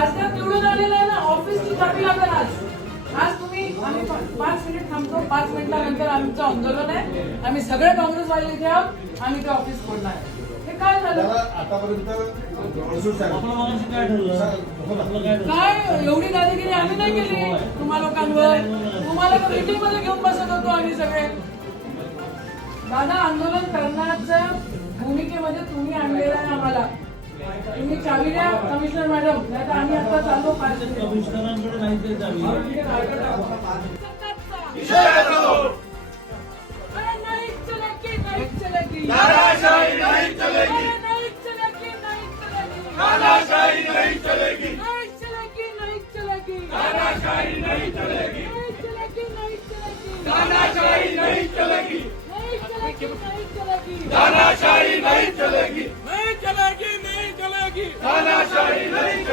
खासदार निवडून आलेला आहे ना, ऑफिसची चाबी लागेल आज तुम्ही आम्ही 5 मिनिट थांबतो. 5 मिनिटानंतर आमचं आंदोलन आहे. आम्ही सगळे काँग्रेसवाले इथे आहोत. आम्ही ते ऑफिस फोडणार आहे. हे काय झालं काय एवढी दादागिरी आम्ही नाही केली तुम्हा लोकांवर. तुम्हाला मीटिंग मध्ये घेऊन बसत होतो आम्ही सगळे. दादा आंदोलन करण्याच्या भूमिकेमध्ये तुम्ही आणलेलं आहे आम्हाला. तुम्ही चावी द्या कमिशनर मॅडम, नाही तर आम्ही आता चाललो. कमिशनरांकडे नाही चावी. नहीं चलेगी, नहीं चलेगी, तानाशाही नहीं चलेगी, नहीं चलेगी, नहीं चलेगी, तानाशाही नहीं चलेगी, नहीं चलेगी, नहीं चलेगी, तानाशाही नहीं चलेगी, नहीं चलेगी, नहीं चलेगी, तानाशाही नहीं चलेगी, नहीं चलेगी, नहीं चलेगी, तानाशाही नहीं चलेगी, नहीं चलेगी, नहीं चलेगी, तानाशाही नहीं